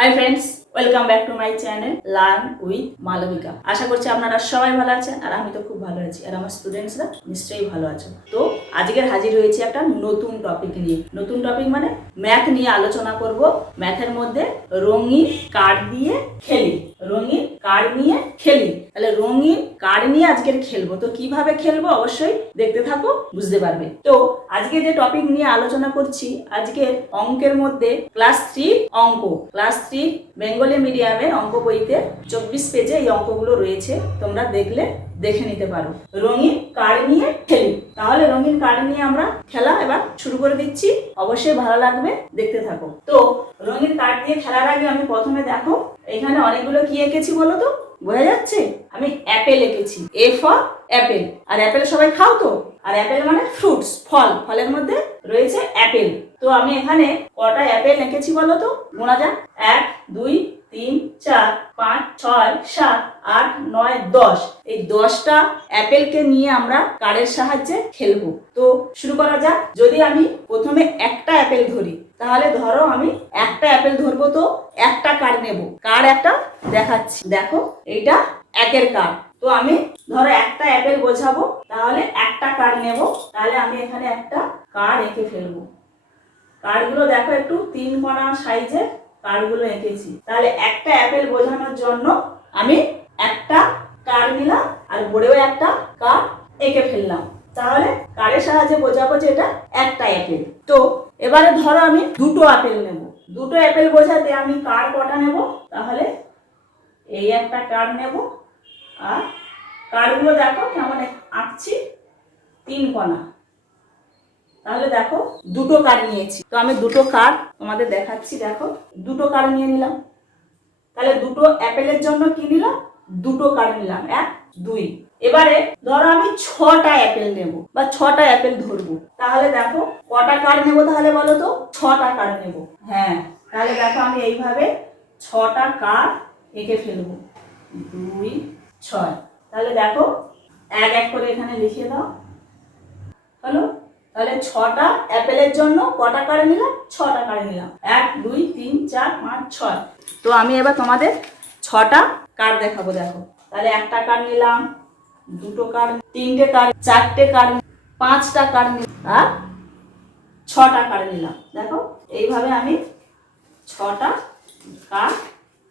High friends, welcome back to my channel learn with Malabika. আশা করছি আপনারা সবাই ভালো আছেন, আর আমি তো খুব ভালো আছি, আর আমার স্টুডেন্টসরা নিশ্চয়ই ভালো আছে। তো আজকের হাজির হয়েছি একটা নতুন টপিক নিয়ে। নতুন টপিক মানে ম্যাথ নিয়ে আলোচনা করব। ম্যাথের মধ্যে রঙিন কার্ড দিয়ে খেলি, রঙিন কার্ড নিয়ে খেলি। তাহলে রঙিন কার্ড নিয়ে আজকের খেলবো। তো কিভাবে খেলবো অবশ্যই দেখতে থাকো, বুঝতে পারবে। তো আজকে যে টপিক নিয়ে আলোচনা করছি, আজকের অঙ্কের মধ্যে ক্লাস 3 অঙ্ক, ক্লাস 3 বেঙ্গলি মিডিয়ামের অঙ্ক বইতে 24 পেজে এই অঙ্কগুলো রয়েছে, তোমরা দেখে নিতে পারো। রঙিন কার্ড নিয়ে খেলি। তাহলে রঙিন কার্ড নিয়ে আমরা খেলা এবার শুরু করে দিচ্ছি, অবশ্যই ভালো লাগবে, দেখতে থাকো। তো রঙিন কার্ড দিয়ে খেলার আগে আমি প্রথমে দেখো এখানে অনেকগুলো কি এঁকেছি বলো তো, বোঝা যাচ্ছে? আমি অ্যাপেল এঁকেছি, এ ফর অ্যাপেল। আর অ্যাপেল সবাই খাও তো, আর অ্যাপেল মানে ফ্রুটস, ফল, ফলের মধ্যে রয়েছে অ্যাপেল। তো আমি এখানে কটা অ্যাপেল এঁকেছি বলো তো, গোনা যাক। 1 2 3 4 5 6 7 8 9 10। এই 10টা অ্যাপেলকে নিয়ে আমরা কার্ডের সাহায্যে খেলবো। তো শুরু করা যাক। যদি আমি প্রথমে একটা অ্যাপেল ধরি, তাহলে ধরো আমি একটা অ্যাপেল ধরবো, তো একটা কার্ড নেব। কার্ড একটা দেখাচ্ছি, দেখো এইটা একের কার্ড। তো আমি ধরো একটা অ্যাপেল বোঝাবো, তাহলে একটা কার্ড নেব। তাহলে আমি এখানে একটা কার্ড এঁকে ফেলবো। কার্ডগুলো দেখো একটু 3 কোণা সাইজের কার্ডগুলো এঁকেছি। তাহলে একটা অ্যাপেল বোঝানোর জন্য আমি একটা কার্ড নিলাম, আর বোর্ডেও একটা কার্ড এঁকে ফেললাম। তাহলে কার্ডের সাহায্যে বোঝাবো যে এটা একটা অ্যাপেল। তো এবারে ধরো আমি দুটো অ্যাপেল নেব। দুটো অ্যাপেল বোঝাতে আমি কার্ড কটা নেব? তাহলে এই একটা কার্ড নেব, আর কার্ডগুলো দেখো কেমন আঁকছি, 3 কোণা। তাহলে দেখো দুটো কার্ড নিয়েছি। তো আমি দুটো কার্ড তোমাদের দেখাচ্ছি, দেখো দুটো কার্ড নিয়ে নিলাম। তাহলে দুটো অ্যাপেলের জন্য কি নিলাম? দুটো কার্ড নিলাম, 1 2। এবারে ধরো আমি 6টা অ্যাপেল নেব, বা 6টা অ্যাপেল ধরবো। তাহলে দেখো কটা কার্ড নেব তাহলে বলো তো? 6টা কার্ড নেব। হ্যাঁ, তাহলে দেখো আমি এইভাবে 6টা কার্ড এঁকে ফেলবো, 2 6। তাহলে দেখো এক এক করে এখানে লিখে দাও, হলো? তাহলে 6টা অ্যাপেলের জন্য কটা কার্ড নিলাম? 6টা কার্ড নিলাম, 1 2 3 4 5 6। তো আমি এবার তোমাদের 6টা কার্ড দেখাবো, দেখো। তাহলে একটা কার্ড নিলাম, দুটো কার্ড, 3টে কার্ড, 4টে কার্ড, 5টা কার্ড নিলাম, আর 6টা কার্ড নিলাম। দেখো এইভাবে আমি 6টা কার্ড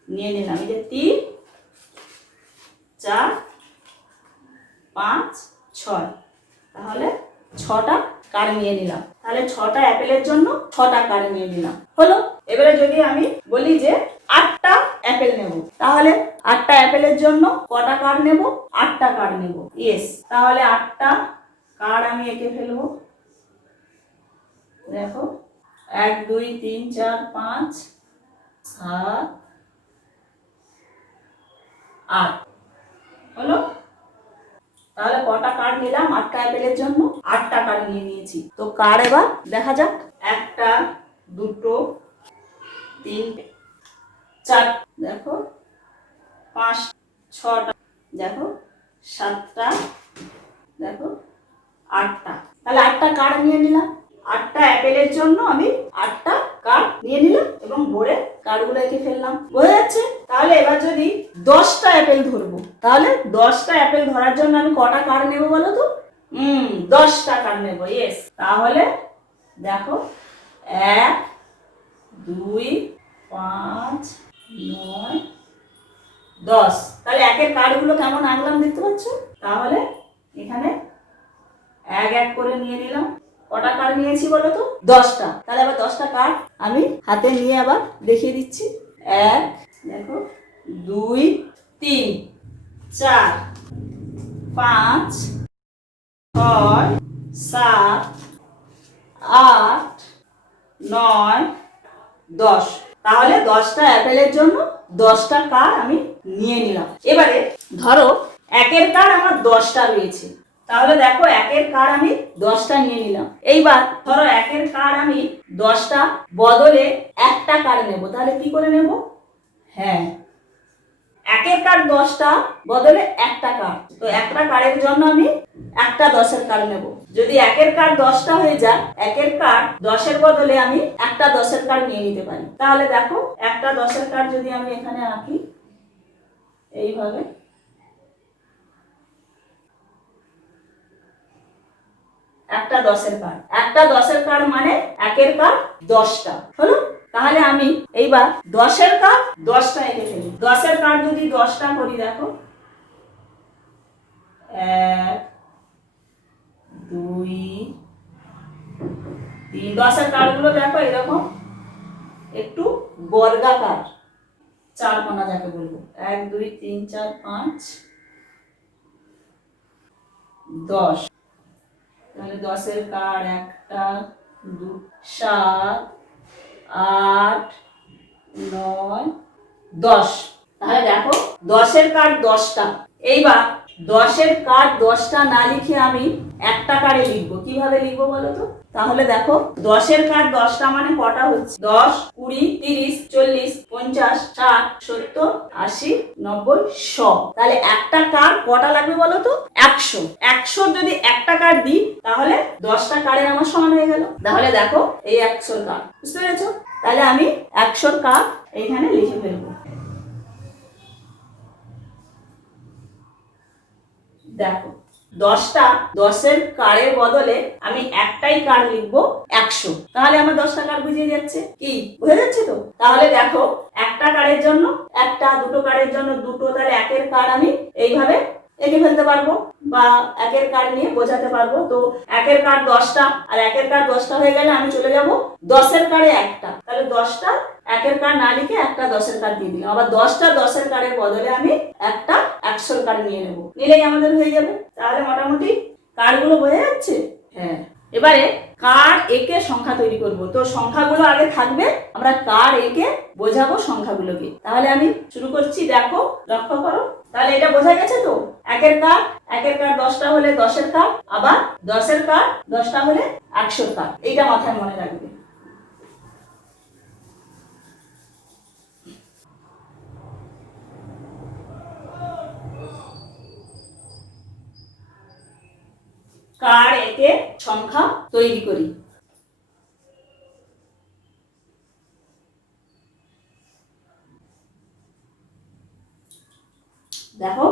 নিয়ে নিলাম। এই যে 3 4 5 6, তাহলে 6টা কার্ড নিয়ে নিলাম। তাহলে 6টা অ্যাপেলের জন্য 6টা কার্ড নিয়ে নিলাম, হলো? এবারে যদি আমি বলি যে 8টা অ্যাপেল নেব, তাহলে 8টা অ্যাপেলের জন্য কটা কার্ড নেব? 8টা কার্ড নেব। ইয়েস, তাহলে 8টা কার্ড আমি এঁকে ফেলবো। দেখো 1 2 3 4 5 7 8, হলো? তাহলে কটা কার্ড নিলাম? 8টা অ্যাপেলের জন্য 8টা কার্ড নিয়ে নিয়েছি। তো কার্ড এবার দেখা যাক। 1টা 2টো 3 4, দেখো 5 6টা, দেখো 7টা, দেখো 8টা। তাহলে 8টা কার্ড নিয়ে নিলাম। 8টা অ্যাপেলের জন্য আমি 8টা কার্ড নিয়ে নিলাম এবং বোর্ডে কার্ডগুলো এঁকে ফেললাম, বোঝা যাচ্ছে? তাহলে এবার যদি 10টা অ্যাপেল ধরবো, তাহলে 10টা অ্যাপেল ধরার জন্য আমি কটা কার্ড নেব বলো তো? 10টা কার্ড নেব। ইয়েস, তাহলে দেখো 1 2 5 9 10। তাহলে একের কার্ডগুলো কেমন আঁকলাম দেখতে পাচ্ছ? তাহলে এখানে এক এক করে নিয়ে নিলাম। কটা কার্ড নিয়েছি বলো তো? 10টা। তাহলে আবার 10টা কার্ড আমি হাতে নিয়ে আবার দেখিয়ে দিচ্ছি। 1, দেখো 2 3 4 5 6 7 8 9 10। তাহলে 10টা অ্যাপেলের জন্য 10টা কার্ড আমি নিয়ে নিলাম। এবারে ধরো একের কার্ড আমার 10টা রয়েছে, তাহলে দেখো একের কার্ড আমি 10টা নিয়ে নিলাম। এইবার ধরো একের কার্ড আমি 10টা বদলে একটা কার্ড নেব, তাহলে কি করে নেব? হ্যাঁ, একের কার্ড 10টা বদলে একটা কার্ড, তো একটা কার্ডের জন্য আমি একটা 10-এর কার্ড নেব। যদি একের কার্ড 10টা হয়ে যায়, একের কার্ড 10-এর বদলে আমি একটা 10-এর কার্ড নিয়ে নিতে পারি। তাহলে দেখো একটা 10-এর কার্ড যদি আমি এখানে আঁকি এইভাবে, একটা 10-এর কার্ড, একটা 10-এর কার্ড মানে একের কার্ড 10টা হলো। তাহলে আমি এইবার 10-এর কার্ড 10টা এঁকে ফেলি। 10-এর কার্ড যদি 10টা করি, দেখো 1 2 3, 10-এর কার্ডগুলো দেখো এরকম একটু বর্গাকার, চার কোনা যাকে বলবো, 1 2 3 4 5 10। তাহলে 10-এর কার্ড 1টা 2 7 8 9 10। তাহলে দেখো 10-এর কার্ড 10টা। এইবার 10-এর কার্ড 10টা না লিখে আমি একটা কার্ডে লিখবো। কিভাবে লিখবো বলো তো? তাহলে দেখো 10-এর কার্ড 10টা মানে কটা হচ্ছে? 10 20 30 40 50 60 70 80 90 100। তাহলে একটা কার্ড কটা লাগবে বলো তো? 100। 100 যদি একটা কার্ড দিই তাহলে 10টা কার্ডের আমার সমান হয়ে গেল। তাহলে দেখো এই 100 কার্ড, বুঝতে পেরেছো? তাহলে আমি 100 কার্ড এইখানে লিখে ফেলবো। দেখো 10টা 10-এর কার্ডের বদলে আমি একটাই কার্ড লিখবো 100। তাহলে আমার 10টা কার্ড বুঝিয়ে যাচ্ছে, কি বুঝে যাচ্ছে তো? তাহলে দেখো একটা কার্ডের জন্য একটা, দুটো কার্ডের জন্য দুটো, তাহলে একের কার্ড আমি এইভাবে এঁকে ফেলতে পারবো বা একের কার্ড নিয়ে বোঝাতে পারবো। তো একের কার্ড 10টা আর একের কার্ড 10টা হয়ে গেলে আমি চলে যাব 10-এর কার্ডে একটা। তাহলে 10টা একের কার্ড না লিখে একটা 10-এর কার্ড দিয়ে দিলাম। আবার 10টা 10-এর কার্ডের বদলে আমি একটা 100-এর কার্ড নিয়ে নেবো, নিলেই আমাদের হয়ে যাবে। তাহলে মোটামুটি কার্ডগুলো বোঝা যাচ্ছে। হ্যাঁ, এবারে কার্ড এঁকে সংখ্যা তৈরি করব। তো সংখ্যাগুলো আগে থাকবে, আমরা কার্ড এঁকে বোঝাবো সংখ্যাগুলোকে। তাহলে আমি শুরু করছি, দেখো লক্ষ্য করো। তাহলে এটা বোঝা গেছে তো? একের কার্ড 10টা হলে 10-এর কার্ড, আবার 10-এর কার্ড 10টা হলে 100-এর কার্ড। এইটা মাথায় মনে রাখবে। কার্ড এঁকে সংখ্যা তৈরি করি। দেখো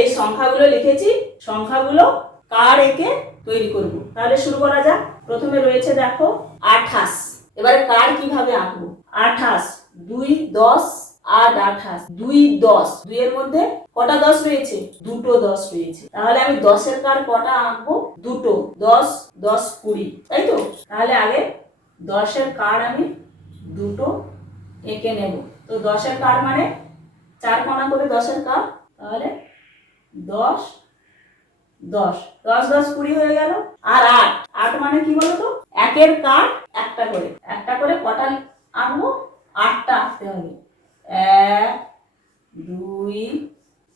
এই সংখ্যাগুলো লিখেছি, সংখ্যাগুলো কার্ড এঁকে তৈরি করব। তাহলে শুরু করা যাক। প্রথমে রয়েছে দেখো 28। এবারে কার্ড কিভাবে আঁকবো? 28 2 10 8 28 2 10। 2 এর মধ্যে কটা 10 রয়েছে? দুটো 10 রয়েছে। তাহলে আমি 10-এর কার্ড কটা আঁকবো? দুটো। 10 10 20, তাই তো? তাহলে আগে 10-এর কার্ড আমি দুটো এঁকে নেব। তো 10-এর কার্ড মানে 4 কোনা করে 10-এর কার্ড। তাহলে 10 10 10 10 20 হয়ে গেল। আর 8 8 মানে কি বলো তো? একের কার্ড একটা করে কটা আঁকবো? 8টা আঁকতে হবে। 1 2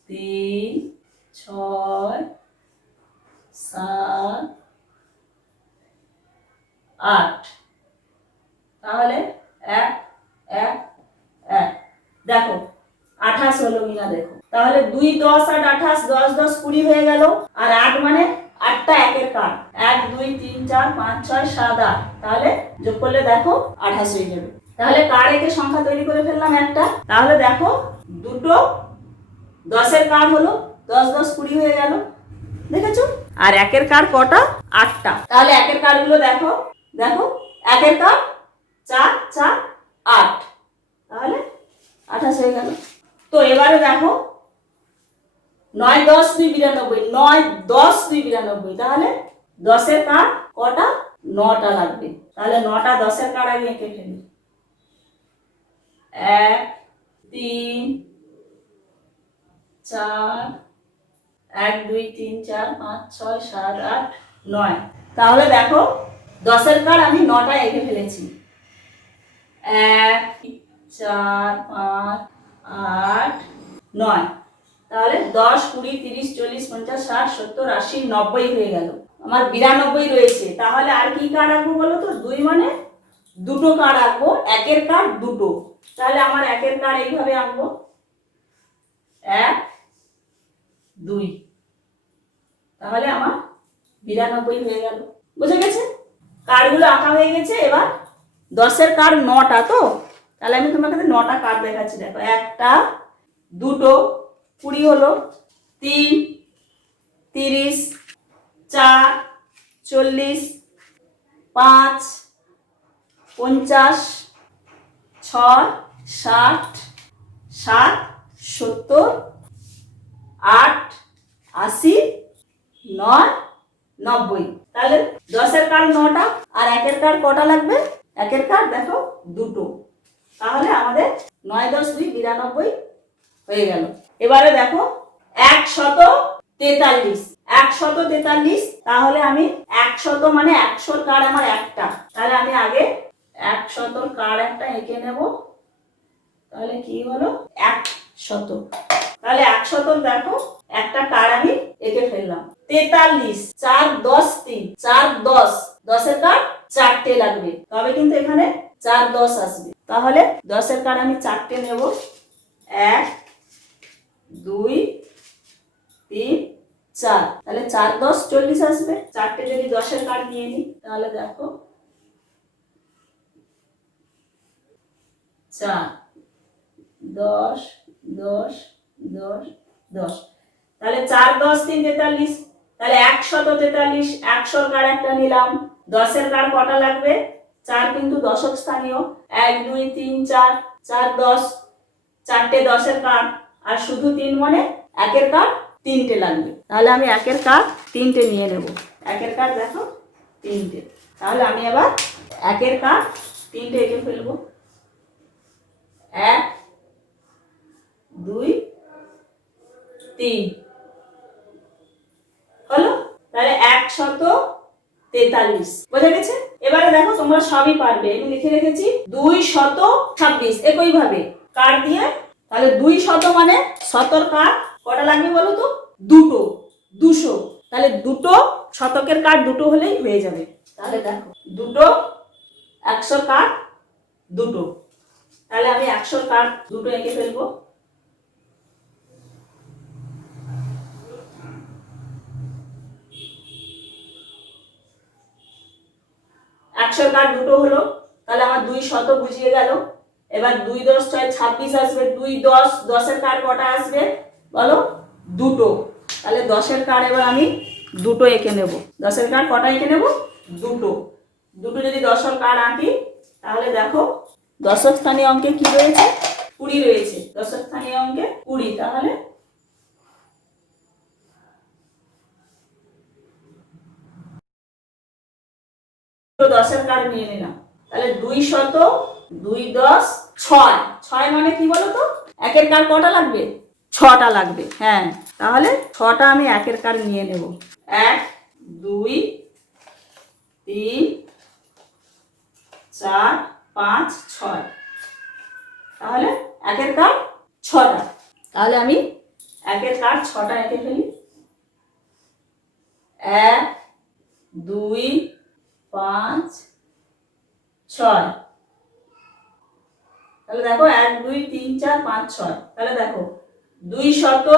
3 6 7 8। তাহলে 1 1 1। দেখো 28 হলো কিনা দেখো। তাহলে 2 10 আর 28 10 10 20 হয়ে গেল। আর 8 মানে 8টা একের কার্ড। 1 2 3 4 5 6 7 8। তাহলে যোগ করলে দেখো 28 হয়ে যাবে। তাহলে কার্ড এঁকে সংখ্যা তৈরি করে ফেললাম একটা। তাহলে দেখো দুটো 10-এর কার্ড হলো, 10 10 20 হয়ে গেল, দেখেছো? আর একের কার্ড কটা? 8টা। তাহলে একের কার্ডগুলো দেখো, দেখো একের কার্ড 4 4 8। তাহলে 28 হয়ে গেল। তো এবারে দেখো 9 10 2 92, 9 10 2 92। তাহলে 10-এর কার্ড কটা? 9টা লাগবে। তাহলে 9টা 10-এর কার্ড আগে এঁকে ফেলি। 1 3 4 1 2 3 4 5 6 7 8 9। তাহলে দেখো 10-এর কার্ড আমি 9টা এঁকে ফেলেছি। 1 4 5 8 9। তাহলে 10 20 30 40 50 60 70 80 90 হয়ে গেল। আমার 92 রয়েছে। তাহলে আর কি কার্ড আঁকবো বলো তো? 2 মানে দুটো কার্ড আঁকবো, একের কার্ড দুটো। তাহলে আমার একের কার্ড এইভাবে আঁকবো। এক, দুই, তাহলে আমার 92 হয়ে গেল। বুঝে গেছে? কার্ডগুলো আঁকা হয়ে গেছে। এবার 10-এর কার্ড 9টা, তো তাহলে আমি তোমার কাছে 9টা কার্ড দেখাচ্ছি। দেখো, একটা, দুটো, 20 হলো, 3, 30, 4, 40, 5, 50, 6, 60, 7, 70, 8, 80, 9, 90। তাহলে 10-এর কার্ড 9টা, আর 1-এর কার্ড কটা লাগবে? 1-এর কার্ড দেখো দুটো, তাহলে আমাদের 9, 10, 2, 92 হয়ে গেল। এবারে দেখো 143, 143, তাহলে আমি 100 মানে 100 কার্ড আমার একটা, তাহলে আমি আগে 100 কার্ড একটা এঁকে নেব। তাহলে কি হলো 100, তাহলে 100 দেখো একটা কার্ড আমি এঁকে ফেললাম। 43, 4, 10, 3, 4, 10, 10-এর কার্ড 4টে লাগবে, তবে কিন্তু এখানে 4, 10 আসবে। তাহলে 10-এর কার্ড আমি 4টে নেব। 1, 2, 3, 4, তাহলে 4, 10, 40 আসবে। 4টে যদি 10-এর কার্ড নিয়ে নিই, তাহলে দেখো 4, 10, 10, 10, 10, তাহলে 4, 10, 3, 43, তাহলে 143, 100 কার্ড একটা নিলাম। 10-এর কার্ড কটা লাগবে? 4 কিন্তু দশক স্থানীয়। 1, 2, 3, 4, 4, 10, 4টে 10-এর কার্ড, আর শুধু 3 মানে 1-এর কার্ড 3টে লাগবে। তাহলে আমি 1-এর কার্ড 3টে নিয়ে নেব। 1-এর কার্ড দেখো 3টে, তাহলে আমি এবার 1-এর কার্ড 3টে এঁকে ফেলবো। 1, 2, 3 হলো, তাহলে 143। বোঝা গেছে? এবারে দেখো তোমরা সবই পারবে, আমি লিখে রেখেছি 226 একই ভাবে কার্ড দিয়ে। তাহলে 200 মানে 70 কার্ড কটা লাগবে বলো তো? দুটো, 200, তাহলে দুটো শতকের কার্ড দুটো হলেই হয়ে যাবে। তাহলে দেখো দুটো 100 কার্ড দুটো, তাহলে আমি 100 কার্ড দুটো এঁকে ফেলবো। 100 কার্ড দুটো হলো, তাহলে আমার 200 বুঝিয়ে গেল। এবার 2, 10, 6, 26 আসবে। 2, 10, 10-এর কার্ড কটা আসবে বলো? দুটো, তাহলে 10-এর কার্ড এবার আমি দুটো এঁকে নেব। 10-এর কার্ড কটা এঁকে নেব? দুটো। দুটো যদি 10-এর কার্ড আঁকি, তাহলে দেখো দশক স্থানীয় অঙ্কে কি রয়েছে? 20 রয়েছে। দশক স্থানীয় অঙ্কে 20, তাহলে তো 10-এর কার্ড নিয়ে নিলাম। তাহলে 200, 2, 10, 6, 6 মানে কি বলো তো? 1-এর কার্ড কটা লাগবে? 6টা লাগবে। হ্যাঁ, তাহলে 6টা আমি 1-এর কার্ড নিয়ে নেব। 1, 2, 3, 4, 5, 6, তাহলে 1-এর কার্ড 6টা, তাহলে আমি 1-এর কার্ড 6টা এঁকে ফেলি। 1, 2, 5, 6, তাহলে দেখো 1, 2, 3, 4, 5, 6, তাহলে দেখো 200,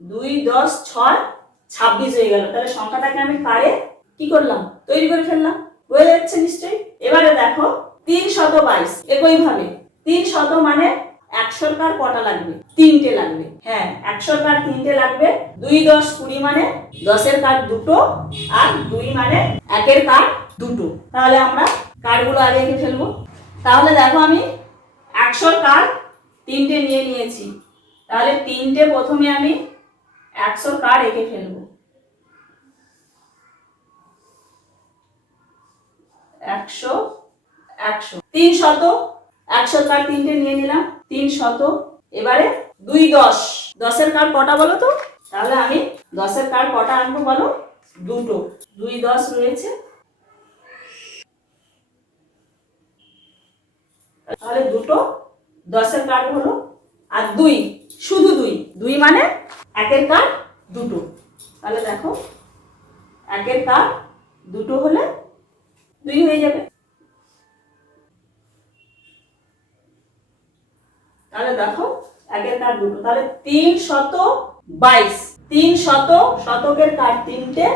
2, 10, 6, 26 হয়ে গেল। তাহলে সংখ্যাটাকে আমি কারে কি করলাম? তৈরি করে ফেললাম। হয়ে যাচ্ছে নিশ্চয়ই। এবারে দেখো 322 একই ভাবে। 300 মানে 100-র কার্ড কটা লাগবে? 3টে লাগবে। হ্যাঁ, 100-র কার্ড 3টে লাগবে। 2, 10, 20 মানে 10-এর কার্ড দুটো, আর 2 মানে 1-এর কার্ড দুটো। তাহলে আমরা কার্ডগুলো আগে এঁকে ফেলবো। তাহলে দেখো আমি 100-র কার্ড 3টে নিয়ে নিয়েছি। তাহলে 3টে প্রথমে আমি 100-র কার্ড এঁকে ফেলবো। 100, 100, 300, 100-র কার্ড 3টে নিয়ে নিলাম। 300, এবারে 2, 10, 10-এর কার্ড কটা বলো তো? তাহলে আমি 10-এর কার্ড কটা আনবো বলো? দুটো। 2, 10 রয়েছে, তাহলে দুটো 10-এর কার্ড হলো। আর 2, শুধু 2, 2 মানে 1-এর কার্ড দুটো। তাহলে দেখো 1-এর কার্ড দুটো হলে 2 হয়ে যাবে। তাহলে দেখো একের কাঠ দুটো, তাহলে 322। 300 শতকের কাঠ তিনটে,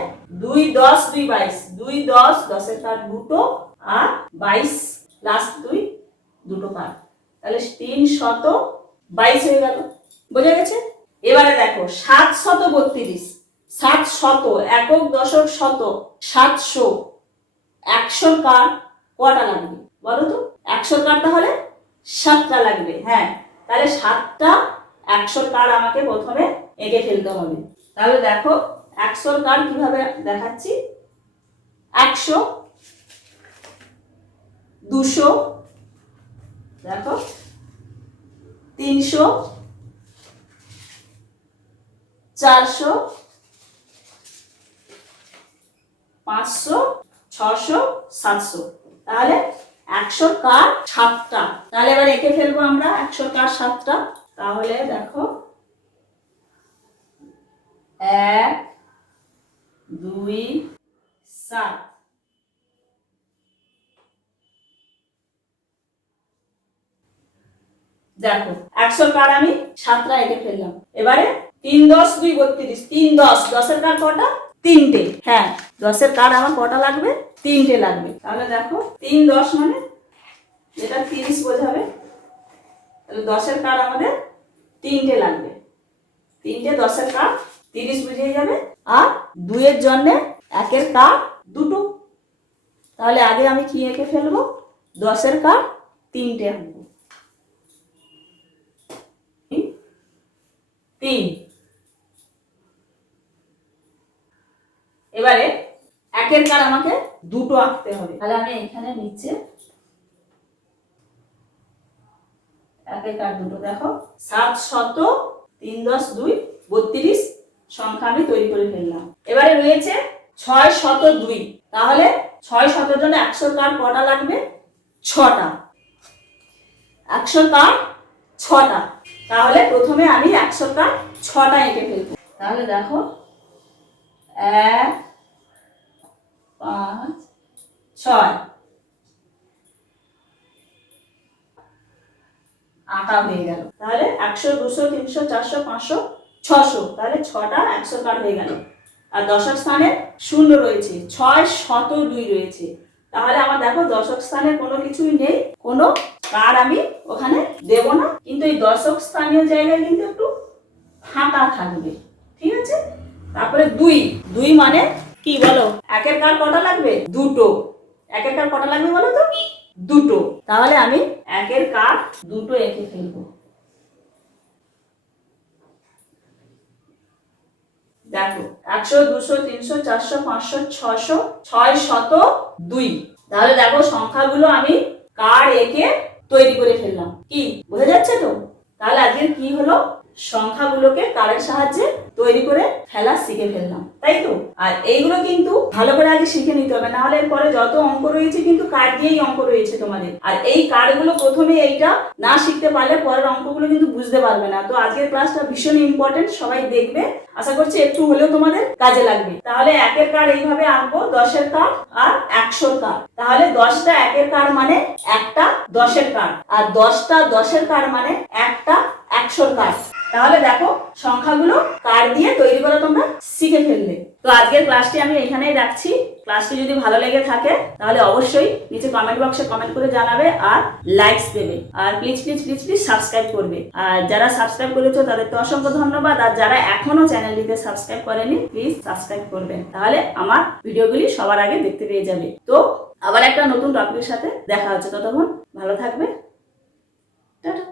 2 10 2 22, 2 10 10-এর কাঠ দুটো, আর 22 লাস্ট 2 দুটো কাঠ, তাহলে 322 হয়ে গেল। বোঝা গেছে? এবারে দেখো 732। 700 একক দশক শতক 700, 100 কাঠ কটা লাগবে বলো তো? 100 কাঠ তাহলে 7টা লাগবে। হ্যাঁ, তাহলে 7টা 100 কাঠ আমাকে প্রথমে এঁকে ফেলতে হবে। তাহলে দেখো 100 কাঠ কিভাবে দেখাচ্ছি। 100, 200, দেখো 300, 400, 500, 600, 700। তাহলে 100 কাঠ 7টা। তাহলে এবার এঁকে ফেলবো আমরা 100 কাঠ 7টা। তাহলে দেখো 1 2 7। দেখো 100 কাঠ আমি 7টা এঁকে ফেললাম। এবারে 3 10 2 32, 3 10, 10-এর কাঠ কটা? 3টে। হ্যাঁ, 10-এর কাঠ আমার কটা লাগবে? 3টে লাগবে। তাহলে দেখো 3 10 মানে যেটা 30 বোঝাবে, তাহলে 10-এর কাঠ আমাদের 3টে লাগবে। 3টে 10-এর কাঠ 30 বুঝিয়ে যাবে, আর 2-এর জন্য 1-এর কাঠ দুটো। তাহলে আগে আমি কি এঁকে ফেলবো? 10-এর কাঠ 3টে আনবো। 3। এবারে 1-এর কাঠ আমাকে দুটো আঁকতে হবে। তাহলে আমি এখানে নিচে 1-এর কাঠ দুটো। দেখো 700 3 10 2 32 সংখ্যা আমি তৈরি করে ফেললাম। এবারে রয়েছে 602। তাহলে 600 জন্য 100 কাঠ কটা লাগবে? 6টা। 100 কাঠ 6টা। তাহলে প্রথমে আমি 100 কাঠ 6টা এঁকে ফেলবো। তাহলে দেখো 1 5 6 আঁকা হয়ে গেল। তাহলে 100 200 300 400 500 600, তাহলে 6টা 100 কাঠ হয়ে গেল। আর দশক স্থানে শূন্য রয়েছে, 602 রয়েছে। তাহলে আমার দেখো দশক স্থানে কোনো কিছুই নেই, কোনো কাঠ আমি ওখানে দেব না, কিন্তু এই দশক স্থানীয় জায়গায় কিন্তু একটু ফাঁকা থাকবে। ঠিক আছে? তারপরে 2 2 মানে কি বলো? 1-এর কাঠ কটা লাগবে? দুটো। 1-এর কাঠ কটা লাগবে বলো তো? দুটো। তাহলে আমি 1-এর কাঠ দুটো এঁকে ফেলবো। দেখো 100 200 300 400 500 600 602। তাহলে দেখো সংখ্যাগুলো আমি কাঠ এঁকে তৈরি করে ফেললাম। কি বোঝা যাচ্ছে তো? তাহলে আজকে কি হলো? সংখ্যাগুলোকে কাঠের সাহায্যে তৈরি করে ফেলা শিখে ফেললাম, তাই তো? আর এইগুলো কিন্তু ভালো করে আগে শিখে নিতে হবে, না হলে এরপরে যত অঙ্ক রয়েছে কিন্তু কাঠ দিয়েই অঙ্ক রয়েছে তোমাদের। আর এই কাঠগুলো প্রথমে এইটা না শিখতে পারলে পরের অঙ্কগুলো কিন্তু বুঝতে পারবে না। তো আজকের ক্লাসটা ভীষণ ইম্পর্টেন্ট, সবাই দেখবে। আশা করছি একটু হলেও তোমাদের কাজে লাগবে। তাহলে 1-এর কাঠ এইভাবে আঁকবো, 10-এর কাঠ আর 100-র কাঠ। তাহলে 10টা 1-এর কাঠ মানে একটা 10-এর কাঠ, আর 10টা 10-এর কাঠ মানে একটা 100-র কাঠ। তাহলে দেখো সংখ্যাগুলো কাঠ দিয়ে তৈরি করে তোমরা শিখে ফেললে। তো আজকের ক্লাসটি আমি এখানেই রাখছি। ক্লাসটি যদি ভালো লেগে থাকে তাহলে অবশ্যই নিচে কমেন্ট বক্সে কমেন্ট করে জানাবে আর লাইকস দেবে। আর please please please please subscribe করবে। আর যারা সাবস্ক্রাইব করেছো তাদের তো অসংখ্য ধন্যবাদ। আর যারা এখনো চ্যানেলটিতে সাবস্ক্রাইব করেনি প্লিজ সাবস্ক্রাইব করবেন, তাহলে আমার ভিডিওগুলি সবার আগে দেখতে পেয়ে যাবে। তো আবার একটা নতুন টপিকের সাথে দেখা হচ্ছে, ততক্ষণ ভালো থাকবে। টাটা।